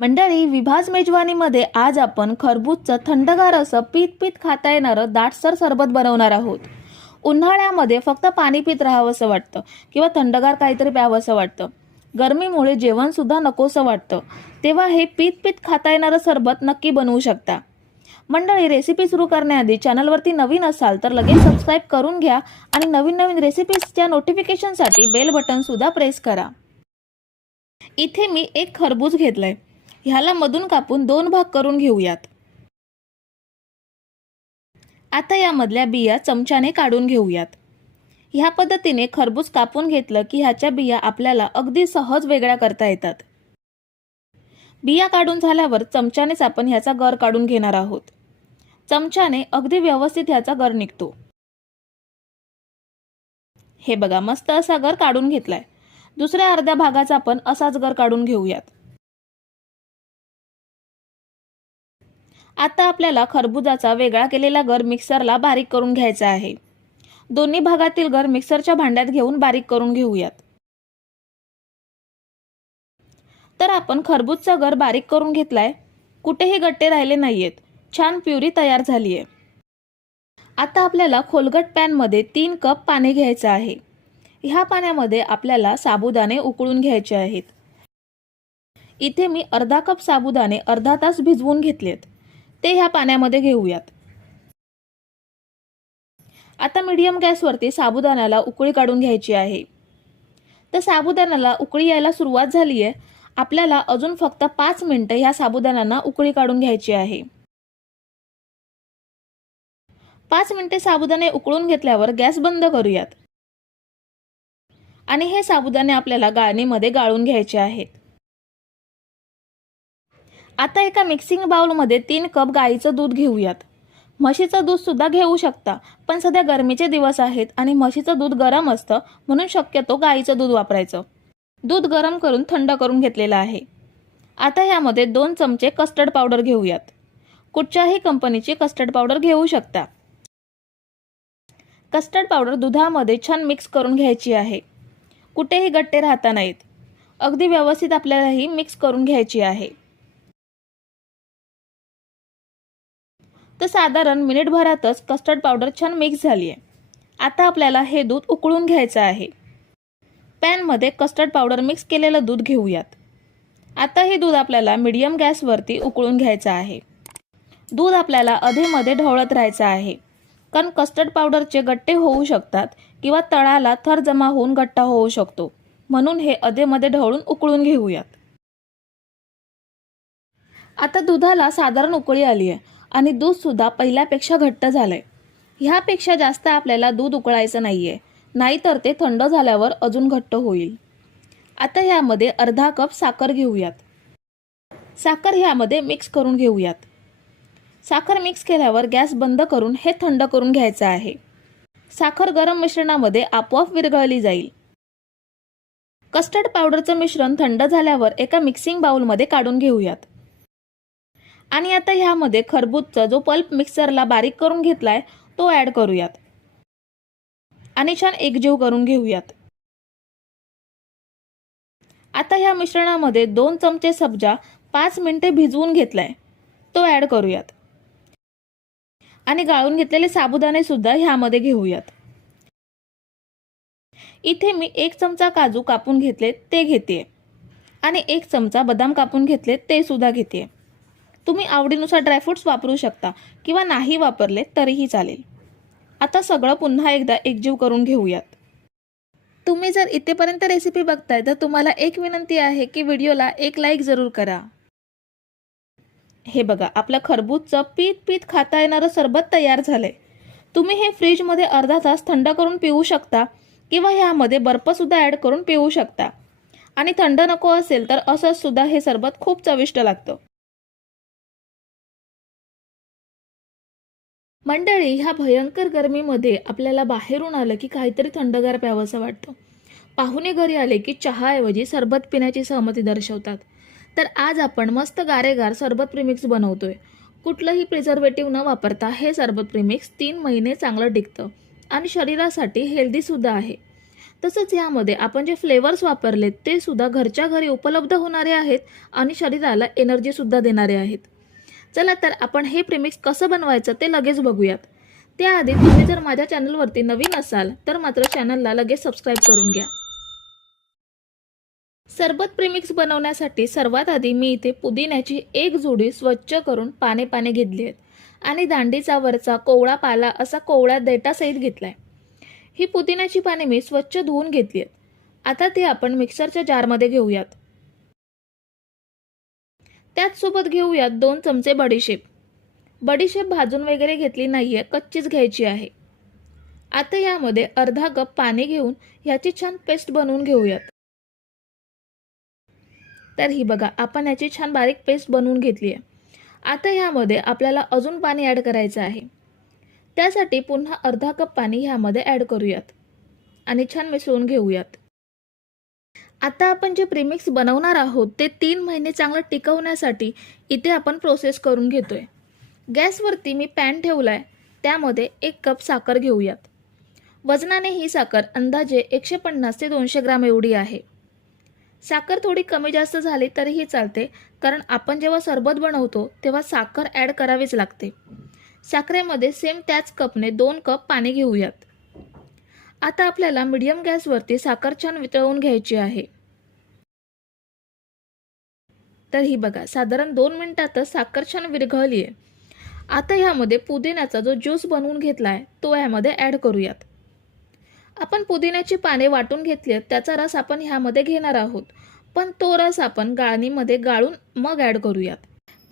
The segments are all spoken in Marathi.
मंडळी विभाज मेजवानीमध्ये आज आपण खरबूजचं थंडगार असं पीत पीत खाता येणारं दाटसर सरबत बनवणार आहोत. उन्हाळ्यामध्ये फक्त पाणी पीत राहावं असं वाटतं किंवा थंडगार काहीतरी प्यावंसं वाटतं. गरमीमुळे जेवणसुद्धा नकोसं वाटतं. तेव्हा हे पीत पीत खाता येणारं सरबत नक्की बनवू शकता. मंडळी रेसिपी सुरू करण्याआधी चॅनलवरती नवीन असाल तर लगेच सबस्क्राईब करून घ्या आणि नवीन नवीन रेसिपीजच्या नोटिफिकेशनसाठी बेल बटनसुद्धा प्रेस करा. इथे मी एक खरबूज घेतलं आहे ह्याला मधून कापून दोन भाग करून घेऊयात. आता यामधल्या बिया चमच्याने काढून घेऊयात. ह्या पद्धतीने खरबूज कापून घेतलं की ह्याच्या बिया आपल्याला अगदी सहज वेगळ्या करता येतात. बिया काढून झाल्यावर चमच्यानेच आपण ह्याचा गर काढून घेणार आहोत. चमच्याने अगदी व्यवस्थित ह्याचा गर निघतो. हे बघा मस्त असा गर काढून घेतलाय. दुसऱ्या अर्ध्या भागाचा आपण असाच गर काढून घेऊयात. आता आपल्याला खरबुजाचा वेगळा केलेला गर मिक्सरला बारीक करून घ्यायचा आहे. दोन्ही भागातील गर मिक्सरच्या भांड्यात घेऊन बारीक करून घेऊयात. तर आपण खरबूजचा गर बारीक करून घेतलाय. कुठेही गट्टे राहिले नाहीयेत. छान प्युरी तयार झाली आहे आता आपल्याला खोलगट पॅनमध्ये तीन कप पाणी घ्यायचं आहे. ह्या पाण्यामध्ये आपल्याला साबुदाणे उकळून घ्यायचे आहेत. इथे मी अर्धा कप साबुदाणे अर्धा तास भिजवून घेतलेत. ते ह्या पाण्यामध्ये घेऊयात. आता मीडियम गॅसवरती साबुदाण्याला उकळी काढून घ्यायची आहे. तर साबुदाण्याला उकळी यायला सुरुवात झाली आहे. आपल्याला अजून फक्त पाच मिनटं ह्या साबुदाण्यांना उकळी काढून घ्यायची आहे. पाच मिनिटे साबुदाणे उकळून घेतल्यावर गॅस बंद करूयात. आणि हे साबुदाणे आपल्याला गाळणीमध्ये गाळून घ्यायचे आहेत. आता एका मिक्सिंग बाउलमध्ये तीन कप गाईचं दूध घेऊयात. म्हशीचं दूधसुद्धा घेऊ शकता पण सध्या गरमीचे दिवस आहेत आणि म्हशीचं दूध गरम असतं म्हणून शक्यतो गाईचं दूध वापरायचं. दूध गरम करून थंड करून घेतलेलं आहे. आता ह्यामध्ये दोन चमचे कस्टर्ड पावडर घेऊयात. कुठच्याही कंपनीची कस्टर्ड पावडर घेऊ शकता. कस्टर्ड पावडर दुधामध्ये छान मिक्स करून घ्यायची आहे. कुठेही गट्टे राहता नाहीत. अगदी व्यवस्थित आपल्याला ही मिक्स करून घ्यायची आहे. तर साधारण मिनिटभरातच कस्टर्ड पावडर छान मिक्स झाली आहे आता आपल्याला हे दूध उकळून घ्यायचं आहे. पॅनमध्ये कस्टर्ड पावडर मिक्स केलेलं दूध घेऊयात. आता हे दूध आपल्याला मिडियम गॅसवरती उकळून घ्यायचं आहे. दूध आपल्याला अधेमध्ये ढवळत राहायचं आहे. कारण कस्टर्ड पावडरचे गट्टे होऊ शकतात किंवा तळाला थर जमा होऊन गट्टा होऊ शकतो. म्हणून हे अधेमध्ये ढवळून उकळून घेऊयात. आता दुधाला साधारण उकळी आली आहे आणि दूधसुद्धा पहिल्यापेक्षा घट्ट झालं आहे ह्यापेक्षा जास्त आपल्याला दूध उकळायचं नाही आहे नाहीतर ते थंड झाल्यावर अजून घट्ट होईल. आता ह्यामध्ये अर्धा कप साखर घेऊयात. साखर ह्यामध्ये मिक्स करून घेऊयात. साखर मिक्स केल्यावर गॅस बंद करून हे थंड करून घ्यायचं आहे. साखर गरम मिश्रणामध्ये आपोआप विरघळली जाईल. कस्टर्ड पावडरचं मिश्रण थंड झाल्यावर एका मिक्सिंग बाउलमध्ये काढून घेऊयात. आणि आता ह्यामध्ये खरबूजचा जो पल्प मिक्सरला बारीक करून घेतलाय तो ॲड करूयात. आणि छान एकजीव करून घेऊयात. आता ह्या मिश्रणामध्ये दोन चमचे सब्जा पाच मिनिटे भिजवून घेतलाय तो ॲड करूयात. आणि गाळून घेतलेले साबुदाणे सुद्धा ह्यामध्ये घेऊयात. इथे मी एक चमचा काजू कापून घेतले ते घेते आणि एक चमचा बदाम कापून घेतले ते सुद्धा घेते तुम्ही आवडीनुसार ड्रायफ्रुट्स वापरू शकता किंवा नाही वापरले तरीही चालेल. आता सगळं पुन्हा एकदा एकजीव करून घेऊयात. तुम्ही जर इथेपर्यंत रेसिपी बघताय तर तुम्हाला एक विनंती आहे की व्हिडिओला एक लाईक जरूर करा. हे बघा आपलं खरबूजचं पीत पीत खाता येणारं सरबत तयार झालंय. तुम्ही हे फ्रीजमध्ये अर्धा तास थंड करून पिऊ शकता किंवा ह्यामध्ये बर्फसुद्धा ॲड करून पिऊ शकता. आणि थंड नको असेल तर असंच सुद्धा हे सरबत खूप चविष्ट लागतं. मंडळी ह्या भयंकर गरमीमध्ये आपल्याला बाहेरून आलं की काहीतरी थंडगार प्यावंसं वाटतं. पाहुणे घरी आले की चहाऐवजी सरबत पिण्याची सहमती दर्शवतात. तर आज आपण मस्त गारेगार सरबत प्रीमिक्स बनवतोय. कुठलंही प्रिझर्वेटिव्ह न वापरता हे सरबत प्रिमिक्स तीन महिने चांगलं टिकतं आणि शरीरासाठी हेल्दीसुद्धा आहे. तसंच यामध्ये आपण जे फ्लेवर्स वापरलेत ते सुद्धा घरच्या घरी उपलब्ध होणारे आहेत आणि शरीराला एनर्जीसुद्धा देणारे आहेत. चला तर आपण हे प्रिमिक्स कसं बनवायचं ते लगेच बघूयात. त्याआधी तुम्ही जर माझ्या चॅनलवरती नवीन असाल तर मात्र चॅनलला लगेच सबस्क्राईब करून घ्या. सरबत प्रिमिक्स बनवण्यासाठी सर्वात आधी मी इथे पुदिन्याची एक जोडी स्वच्छ करून पाने पाने घेतली आहेत. आणि दांडीचा वरचा कोवळा पाला असा कोवळ्या घेतला आहे ही पुदिन्याची पाने मी स्वच्छ धुवून घेतली आहेत. आता ते आपण मिक्सरच्या जारमध्ये घेऊयात. त्याचसोबत घेऊयात दोन चमचे बडीशेप. बडीशेप भाजून वगैरे घेतली नाही आहे कच्चीच घ्यायची आहे. आता यामध्ये अर्धा कप पाणी घेऊन ह्याची छान पेस्ट बनवून घेऊयात. तर ही बघा आपण याची छान बारीक पेस्ट बनवून घेतली आहे. आता यामध्ये आपल्याला अजून पाणी ॲड करायचं आहे. त्यासाठी पुन्हा अर्धा कप पाणी ह्यामध्ये ॲड करूयात आणि छान मिसळून घेऊयात. आता आपण जे प्रीमिक्स बनवणार आहोत ते तीन महिने चांगलं टिकवण्यासाठी इथे आपण प्रोसेस करून घेतोय. गॅसवरती मी पॅन ठेवलाय. त्यामध्ये एक कप साखर घेऊयात. वजनाने ही साखर अंदाजे एकशे पन्नास ते दोनशे ग्राम एवढी आहे. साखर थोडी कमी जास्त झाली तरीही चालते कारण आपण जेव्हा सरबत बनवतो तेव्हा साखर ॲड करावीच लागते. साखरेमध्ये सेम त्याच कपने दोन कप पाणी घेऊयात. आता आपल्याला मीडियम गॅसवरती साखर छान वितळवून घ्यायची आहे. तर ही बघा साधारण दोन मिनिटातच साखर छान विरघळली आहे आता ह्यामध्ये पुदिन्याचा जो ज्यूस बनवून घेतला आहे तो ह्यामध्ये ॲड करूयात. आपण पुदिन्याची पाने वाटून घेतली आहेत त्याचा रस आपण ह्यामध्ये घेणार आहोत. पण तो रस आपण गाळणीमध्ये गाळून मग ॲड करूयात.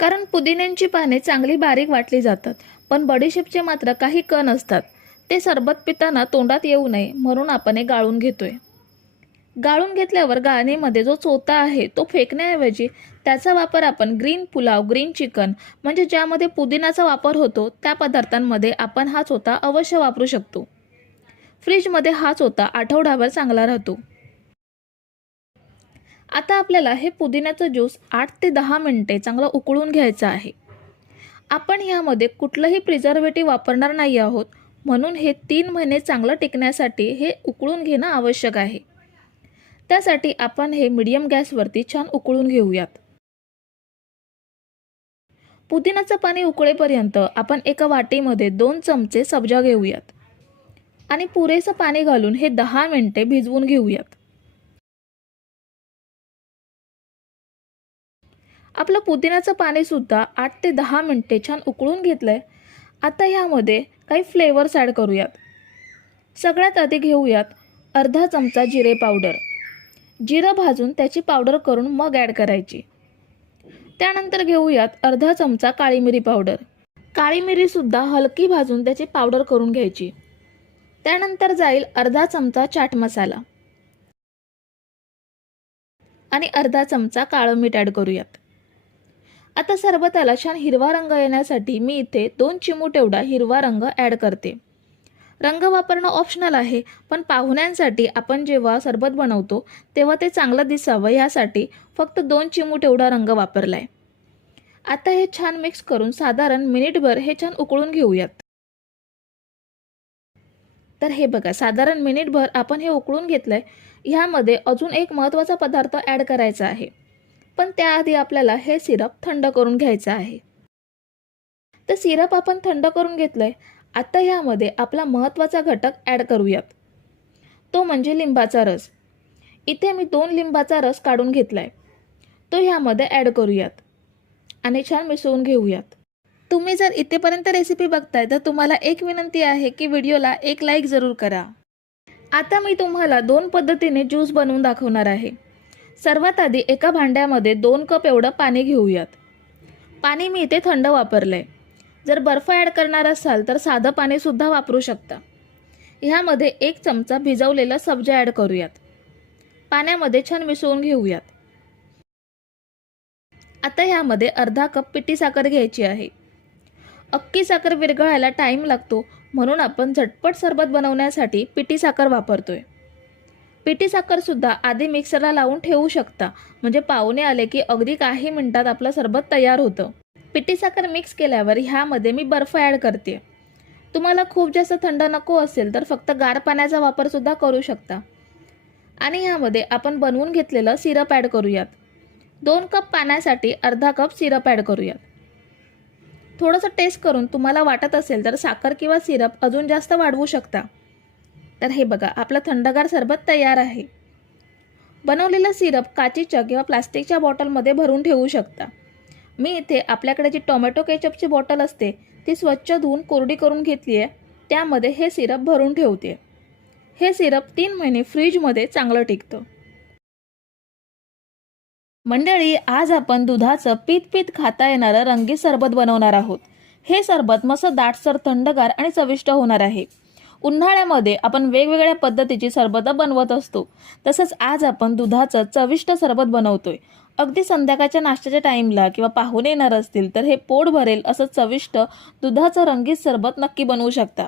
कारण पुदिन्यांची पाने चांगली बारीक वाटली जातात पण बडीशेपचे मात्र काही कण असतात. ते सरबत पिताना तोंडात येऊ नये म्हणून आपण हे गाळून घेतोय. गाळून घेतल्यावर गाळणीमध्ये जो चोता आहे तो फेकण्याऐवजी त्याचा वापर आपण ग्रीन पुलाव ग्रीन चिकन म्हणजे ज्यामध्ये पुदिनाचा वापर होतो त्या पदार्थांमध्ये आपण हा चोता अवश्य वापरू शकतो. फ्रीजमध्ये हा चोता आठवडाभर चांगला राहतो. आता आपल्याला हे पुदिन्याचं ज्यूस आठ ते दहा मिनटे चांगलं उकळून घ्यायचं आहे. आपण ह्यामध्ये कुठलंही प्रिझर्वेटिव्ह वापरणार नाही आहोत म्हणून हे तीन महिने चांगलं टिकण्यासाठी हे उकळून घेणं आवश्यक आहे. त्यासाठी आपण हे मीडियम गॅसवरती छान उकळून घेऊयात. पुदिनाचं पाणी उकळेपर्यंत आपण एका वाटीमध्ये दोन चमचे सब्जा घेऊयात. आणि पुरेसं पाणी घालून हे दहा मिनिटे भिजवून घेऊयात. आपलं पुदिन्याचं पाणीसुद्धा आठ ते दहा मिनटे छान उकळून घेतलंय. आता ह्यामध्ये काही फ्लेवर्स ॲड करूयात. सगळ्यात आधी घेऊयात अर्धा चमचा जिरे पावडर. जिरं भाजून त्याची पावडर करून मग ॲड करायची. त्यानंतर घेऊयात अर्धा चमचा काळी मिरी पावडर. काळी मिरीसुद्धा हलकी भाजून त्याची पावडर करून घ्यायची. त्यानंतर जाईल अर्धा चमचा चाट मसाला. आणि अर्धा चमचा काळं मीठ ॲड करूयात. आता सरबताला छान हिरवा रंग येण्यासाठी मी इथे दोन चिमूट एवढा हिरवा रंग ॲड करते. रंग वापरणं ऑप्शनल आहे पण पाहुण्यांसाठी आपण जेव्हा सरबत बनवतो तेव्हा ते चांगलं दिसावं यासाठी फक्त दोन चिमूट एवढा रंग वापरला आहे आता हे छान मिक्स करून साधारण मिनिटभर हे छान उकळून घेऊयात. तर हे बघा साधारण मिनिटभर आपण हे उकळून घेतलंय ह्यामध्ये अजून एक महत्त्वाचा पदार्थ ॲड करायचा आहे. पण त्याआधी आपल्याला हे सिरप थंड करून घ्यायचं आहे. तर सिरप आपण थंड करून घेतलंय आता ह्यामध्ये आपला महत्त्वाचा घटक ॲड करूयात. तो म्हणजे लिंबाचा रस. इथे मी दोन लिंबाचा रस काढून घेतला आहे तो ह्यामध्ये ॲड करूयात. आणि छान मिसळून घेऊयात. तुम्ही जर इथेपर्यंत रेसिपी बघताय तर तुम्हाला एक विनंती आहे की व्हिडिओला एक लाईक जरूर करा. आता मी तुम्हाला दोन पद्धतीने ज्यूस बनवून दाखवणार आहे. सर्वात आधी एका भांड्यामध्ये दोन कप एवढं पाणी घेऊयात. पाणी मी इथे थंड वापरलं आहे जर बर्फ ॲड करणार असाल तर साधं पाणीसुद्धा वापरू शकता. ह्यामध्ये एक चमचा भिजवलेला सब्जा ॲड करूयात. पाण्यामध्ये छान मिसळून घेऊयात. आता ह्यामध्ये अर्धा कप पिठी साखर घ्यायची आहे. अक्की साखर विरघळायला टाईम लागतो म्हणून आपण झटपट सरबत बनवण्यासाठी पिठी साखर वापरतोय. पिठी साखरसुद्धा आधी मिक्सरला लावून ठेवू शकता म्हणजे पाहुणे आले की अगदी काही मिनिटात आपलं सरबत तयार होतं. पिठी साखर मिक्स केल्यावर ह्यामध्ये मी बर्फ ॲड करते. तुम्हाला खूप जास्त थंड नको असेल तर फक्त गार पाण्याचा वापरसुद्धा करू शकता. आणि ह्यामध्ये आपण बनवून घेतलेलं सिरप ॲड करूयात. दोन कप पाण्यासाठी अर्धा कप सिरप ॲड करूयात. थोडंसं टेस्ट करून तुम्हाला वाटत असेल तर साखर किंवा सिरप अजून जास्त वाढवू शकता. तर हे बघा आपलं थंडगार सरबत तयार आहे. बनवलेलं सिरप काचेच्या किंवा प्लास्टिकच्या बॉटलमध्ये भरून ठेवू शकता. मी इथे आपल्याकडे जी टोमॅटो केचपची बॉटल असते ती स्वच्छ धुवून कोरडी करून घेतली आहे त्यामध्ये हे सिरप भरून ठेवते. हे सिरप तीन महिने फ्रीजमध्ये चांगलं टिकतं. मंडळी आज आपण दुधाचं पीत पीत खाता येणारं रंगीत सरबत बनवणार आहोत. हे सरबत मस्त दाटसर थंडगार आणि चविष्ट होणार आहे. उन्हाळ्यामध्ये आपण वेगवेगळ्या पद्धतीची सरबतं बनवत असतो. तसंच आज आपण दुधाचं चविष्ट सरबत बनवतोय. अगदी संध्याकाळच्या नाश्त्याच्या टाईमला किंवा पाहुणे येणार असतील तर हे पोट भरेल असं चविष्ट दुधाचं रंगीत सरबत नक्की बनवू शकता.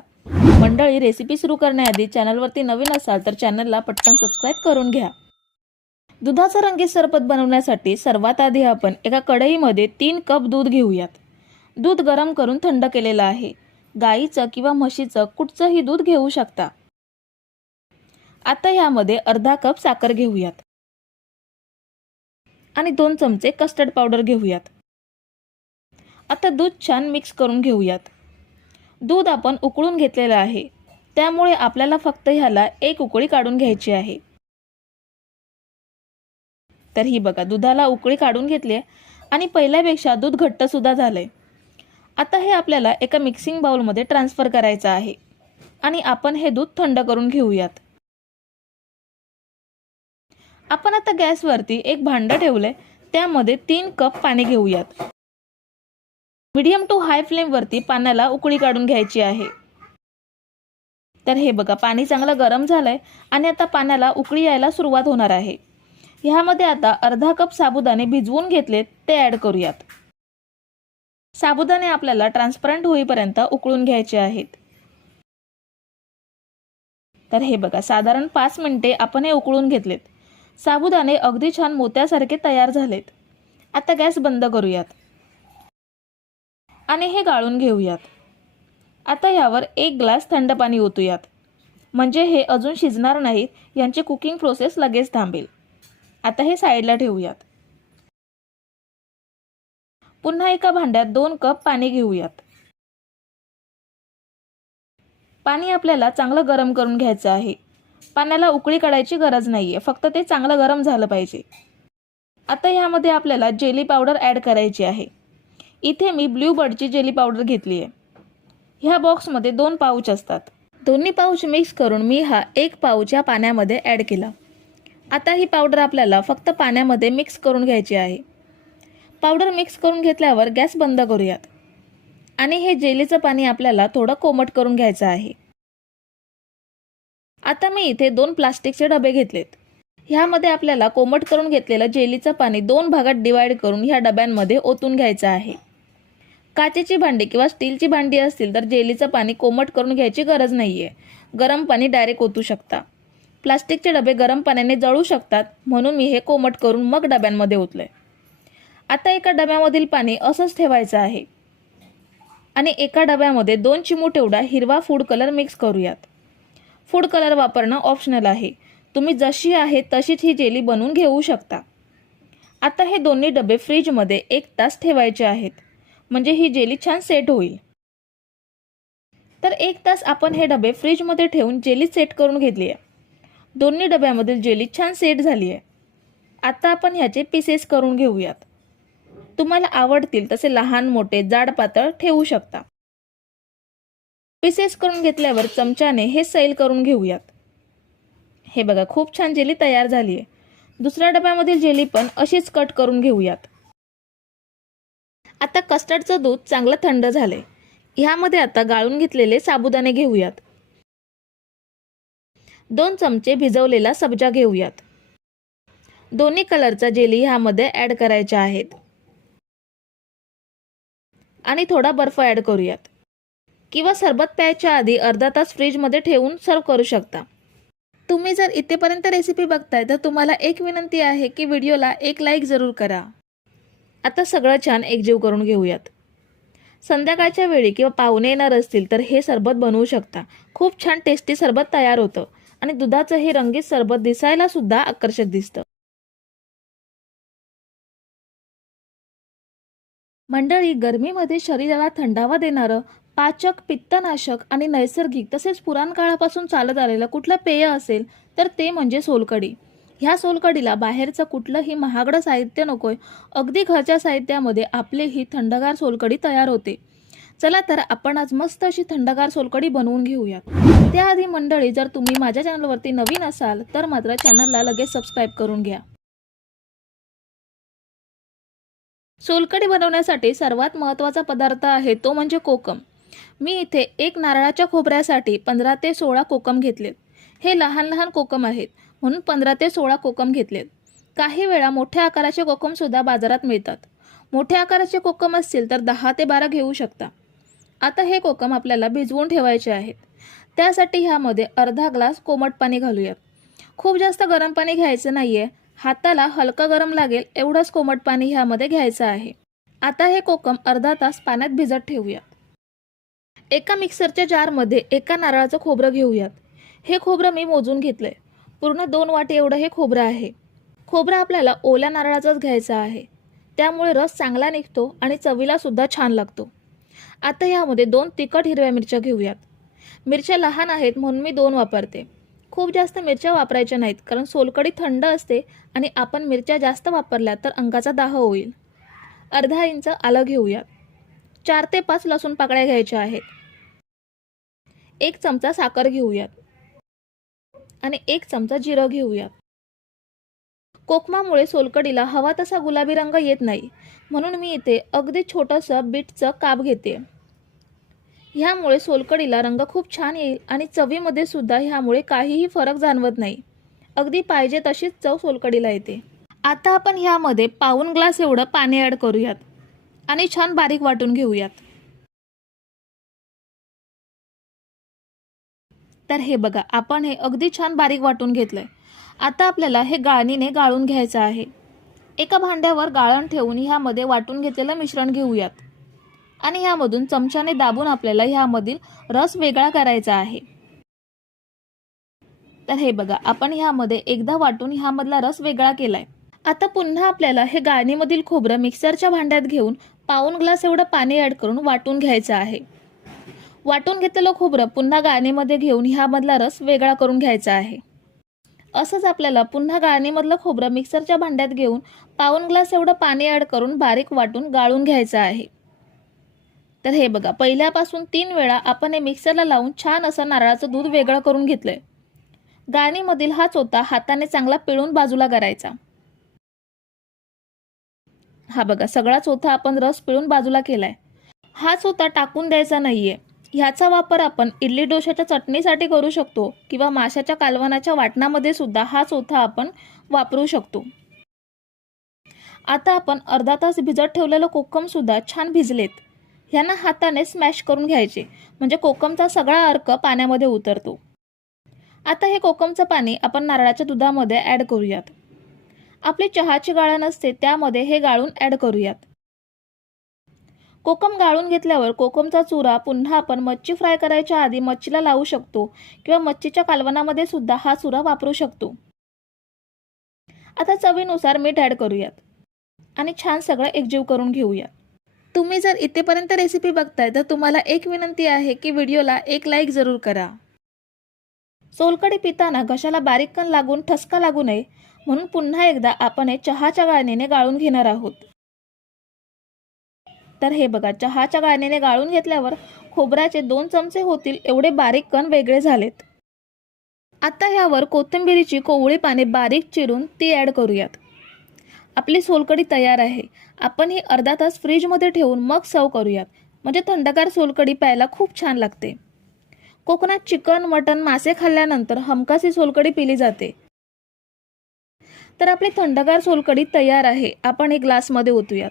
मंडळी रेसिपी सुरू करण्याआधी चॅनलवरती नवीन असाल तर चॅनलला पटकन सबस्क्राईब करून घ्या. दुधाचं रंगीत सरबत बनवण्यासाठी सर्वात आधी आपण एका कढईमध्ये तीन कप दूध घेऊयात. दूध गरम करून थंड केलेलं आहे. गाईचं किंवा म्हशीचं कुठचंही दूध घेऊ शकता. आता ह्यामध्ये अर्धा कप साखर घेऊयात. आणि दोन चमचे कस्टर्ड पावडर घेऊयात. आता दूध छान मिक्स करून घेऊयात. दूध आपण उकळून घेतलेलं आहे. त्यामुळे आपल्याला फक्त ह्याला एक उकळी काढून घ्यायची आहे. तर ही बघा दुधाला उकळी काढून घेतली आहे आणि पहिल्यापेक्षा दूध घट्ट सुद्धा झालंय. आता हे आपल्याला एका मिक्सिंग बाउलमध्ये ट्रान्सफर करायचं आहे. आणि आपण हे दूध थंड करून घेऊयात. आपण आता गॅसवरती एक भांडं ठेवलंय त्यामध्ये तीन कप पाणी घेऊयात. मीडियम टू हाय फ्लेमवरती पाण्याला उकळी काढून घ्यायची आहे. तर हे बघा पाणी चांगलं गरम झालंय आणि आता पाण्याला उकळी यायला सुरुवात होणार आहे. ह्यामध्ये आता अर्धा कप साबुदाणे भिजवून घेतलेत ते ॲड करूयात. साबुदाणे आपल्याला ट्रान्सपरंट होईपर्यंत उकळून घ्यायचे आहेत. तर हे बघा साधारण पाच मिनिटे आपण हे उकळून घेतलेत. साबुदाणे अगदी छान मोत्यासारखे तयार झालेत. आता गॅस बंद करूयात. आणि हे गाळून घेऊयात. आता ह्यावर एक ग्लास थंड पाणी ओतूयात. म्हणजे हे अजून शिजणार नाहीत यांची कुकिंग प्रोसेस लगेच थांबेल. आता हे साईडला ठेवूयात. पुन्हा एका भांड्यात दोन कप पाणी घेऊयात. पाणी आपल्याला चांगलं गरम करून घ्यायचं आहे. पाण्याला उकळी काढायची गरज नाही आहे फक्त ते चांगलं गरम झालं पाहिजे. आता ह्यामध्ये आपल्याला जेली पावडर ॲड करायची आहे. इथे मी ब्लूबर्डची जेली पावडर घेतली आहे ह्या बॉक्समध्ये दोन पाऊच असतात. दोन्ही पाऊच मिक्स करून मी हा एक पाऊच या पाण्यामध्ये ॲड केला. आता ही पावडर आपल्याला फक्त पाण्यामध्ये मिक्स करून घ्यायची आहे. पावडर मिक्स करून घेतल्यावर गॅस बंद करूयात. आणि हे जेलीचं पाणी आपल्याला थोडं कोमट करून घ्यायचं आहे. आता मी इथे दोन प्लास्टिकचे डबे घेतलेत. ह्यामध्ये आपल्याला कोमट करून घेतलेलं जेलीचं पाणी दोन भागात डिवाइड करून ह्या डब्यांमध्ये ओतून घ्यायचं आहे. काचेची भांडी किंवा स्टीलची भांडी असतील तर जेलीचं पाणी कोमट करून घ्यायची गरज नाही आहे गरम पाणी डायरेक्ट ओतू शकता. प्लास्टिकचे डबे गरम पाण्याने जळू शकतात म्हणून मी हे कोमट करून मग डब्यांमध्ये ओतले आता एका डब्यामधील पाणी असंच ठेवायचं आहे. आणि एका डब्यामध्ये दोन चिमूट एवढा हिरवा फूड कलर मिक्स करूयात. फूड कलर वापरणं ऑप्शनल आहे. तुम्ही जशी आहे तशीच ही जेली बनवून घेऊ शकता. आता हे दोन्ही डबे फ्रीजमध्ये एक तास ठेवायचे आहेत. म्हणजे ही जेली छान सेट होईल. तर एक तास आपण हे डबे फ्रीजमध्ये ठेवून जेली सेट करून घेतली आहे. दोन्ही डब्यामधील जेली छान सेट झाली आहे. आता आपण ह्याचे पीसेस करून घेऊयात. तुम्हाला आवडतील तसे लहान मोठे जाड पातळ ठेवू शकता. पीसेस करून घेतल्यावर चमच्याने हे सैल करून घेऊयात. हे बघा खूप छान जेली तयार झाली आहे. दुसऱ्या डब्यामधील जेली पण अशीच कट करून घेऊयात. आता कस्टर्डचं दूध चांगलं थंड झालंय. ह्यामध्ये आता गाळून घेतलेले साबुदाणे घेऊयात. दोन चमचे भिजवलेला सब्जा घेऊयात. दोन्ही कलरचा जेली ह्यामध्ये ॲड करायच्या आहेत. आणि थोडा बर्फ ॲड करूयात. किंवा सरबत प्यायच्या आधी अर्धा तास फ्रीजमध्ये ठेवून सर्व करू शकता. तुम्ही जर इथेपर्यंत रेसिपी बघताय तर तुम्हाला एक विनंती आहे की व्हिडिओला एक लाईक जरूर करा. आता सगळं छान एकजीव करून घेऊयात. संध्याकाळच्या वेळी किंवा पाहुणे येणार असतील तर हे सरबत बनवू शकता. खूप छान टेस्टी सरबत तयार होतं आणि दुधाचं हे रंगीत सरबत दिसायला सुद्धा आकर्षक दिसतं. मंडळी गरमीमध्ये शरीराला थंडावा देणारं पाचक पित्तनाशक आणि नैसर्गिक तसेच पुराण काळापासून चालत आलेलं कुठलं पेय असेल तर ते म्हणजे सोलकढी. ह्या सोलकढीला बाहेरचं कुठलंही महागडं साहित्य नकोय. अगदी घरच्या साहित्यामध्ये आपले ही थंडगार सोलकढी तयार होते. चला तर आपण आज मस्त अशी थंडगार सोलकढी बनवून घेऊयात. त्याआधी मंडळी जर तुम्ही माझ्या चॅनलवरती नवीन असाल तर मात्र चॅनलला लगेच सबस्क्राईब करून घ्या. सोलकढी बनवण्यासाठी सर्वात महत्त्वाचा पदार्थ आहे तो म्हणजे कोकम. मी इथे एक नारळाच्या खोबऱ्यासाठी पंधरा ते सोळा कोकम घेतलेत हे लहान लहान कोकम आहेत म्हणून पंधरा ते सोळा कोकम घेतलेत काही वेळा मोठ्या आकाराचे कोकमसुद्धा बाजारात मिळतात. मोठ्या आकाराचे कोकम असतील तर दहा ते बारा घेऊ शकता. आता हे कोकम आपल्याला भिजवून ठेवायचे आहेत. त्यासाठी ह्यामध्ये अर्धा ग्लास कोमट पाणी घालूयात. खूप जास्त गरम पाणी घ्यायचं नाही आहे हाताला हलकं गरम लागेल एवढंच कोमट पाणी ह्यामध्ये घ्यायचं आहे. आता हे कोकम अर्धा तास पाण्यात भिजत ठेवूयात. एका मिक्सरच्या जारमध्ये एका नारळाचं खोबरं घेऊयात. हे खोबरं मी मोजून घेतलंय. पूर्ण दोन वाटे एवढं हे खोबरं आहे. खोबरं आपल्याला ओल्या नारळाचंच घ्यायचं आहे. त्यामुळे रस चांगला निघतो आणि चवीला सुद्धा छान लागतो. आता यामध्ये दोन तिखट हिरव्या मिरच्या घेऊयात. मिरच्या लहान आहेत म्हणून मी दोन वापरते. खूप जास्त मिरच्या वापरायच्या नाहीत कारण सोलकडी थंड असते आणि आपण मिरच्या जास्त वापरल्या तर अंगाचा दाह होईल. अर्धा इंच आलं घेऊयात. चार ते पाच लसूण पाकळ्या घ्यायच्या आहेत. एक चमचा साखर घेऊयात. आणि एक चमचा जिरं घेऊयात. कोकमामुळे सोलकडीला हवा तसा गुलाबी रंग येत नाही. म्हणून मी इथे अगदी छोटंसं बीटचं काप घेते. ह्यामुळे सोलकडीला रंग खूप छान येईल आणि चवीमध्ये सुद्धा ह्यामुळे काहीही फरक जाणवत नाही. अगदी पाहिजे तशीच चव सोलकडीला येते. आता आपण ह्यामध्ये पाऊन ग्लास एवढं पाणी ॲड करूयात. आणि छान बारीक वाटून घेऊयात. तर हे बघा आपण हे अगदी छान बारीक वाटून घेतलं आहे आता आपल्याला हे गाळणीने गाळून घ्यायचं आहे. एका भांड्यावर गाळण ठेवून ह्यामध्ये वाटून घेतलेलं मिश्रण घेऊयात. आणि ह्यामधून चमच्याने दाबून आपल्याला ह्यामधील रस वेगळा करायचा आहे. तर हे बघा आपण ह्यामध्ये एकदा वाटून ह्यामधला रस वेगळा केलाय. आता पुन्हा आपल्याला हे गाळणीमधील खोबरं मिक्सरच्या भांड्यात घेऊन पाऊन ग्लास एवढं पाणी ॲड करून वाटून घ्यायचं आहे. वाटून घेतलेलं खोबरं पुन्हा गाळणीमध्ये घेऊन ह्यामधला रस वेगळा करून घ्यायचा आहे. असंच आपल्याला पुन्हा गाळणीमधलं खोबरं मिक्सरच्या भांड्यात घेऊन पाऊन ग्लास एवढं पाणी ॲड करून बारीक वाटून गाळून घ्यायचं आहे. तर हे बघा पहिल्यापासून तीन वेळा आपण हे मिक्सरला लावून छान असं नारळाचं दूध वेगळं करून घेतलं आहे गाळणीमधील हा चोथा हाताने चांगला पिळून बाजूला करायचा. हा बघा सगळा चोथा आपण रस पिळून बाजूला केलाय. हा चोथा टाकून द्यायचा नाहीये. ह्याचा वापर आपण इडली डोशाच्या चटणीसाठी करू शकतो किंवा माशाच्या कालवनाच्या वाटणामध्ये सुद्धा हा चोथा आपण वापरू शकतो. आता आपण अर्धा तास भिजत ठेवलेलं कोकम सुद्धा छान भिजलेत. ह्यांना हाताने स्मॅश करून घ्यायचे म्हणजे कोकमचा सगळा अर्क पाण्यामध्ये उतरतो. आता हे कोकमचं पाणी आपण नारळाच्या दुधामध्ये ॲड करूयात. आपली चहाची गाळण असते त्यामध्ये हे गाळून ॲड करूयात. कोकम गाळून घेतल्यावर कोकमचा चुरा पुन्हा आपण मच्छी फ्राय करायच्या आधी मच्छीला लावू शकतो किंवा मच्छीच्या कालवनामध्ये सुद्धा हा चुरा वापरू शकतो. आता चवीनुसार मीठ ॲड करूयात आणि छान सगळं एकजीव करून घेऊयात. तुम्ही जर इथेपर्यंत रेसिपी बघताय तर तुम्हाला एक विनंती आहे की व्हिडिओला एक लाईक जरूर करा. सोलकडी पिताना घशाला बारीक कण लागून ठसका लागू नये म्हणून पुन्हा एकदा आपण हे चहाच्या गाळणीने गाळून घेणार आहोत. तर हे बघा चहाच्या गाळणीने गाळून घेतल्यावर खोबऱ्याचे दोन चमचे होतील एवढे बारीक कण वेगळे झालेत. आता ह्यावर कोथिंबिरीची कोवळी पाने बारीक चिरून ती ॲड करूयात. आपली सोलकडी तयार आहे. आपण ही अर्धा तास फ्रीजमध्ये ठेवून मग सर्व करूयात. म्हणजे थंडगार सोलकडी प्यायला खूप छान लागते. कोकणात चिकन मटन मासे खाल्ल्यानंतर हमखास ही सोलकडी पिली जाते. तर आपली थंडगार सोलकडी तयार आहे. आपण एक ग्लासमध्ये ओतूयात.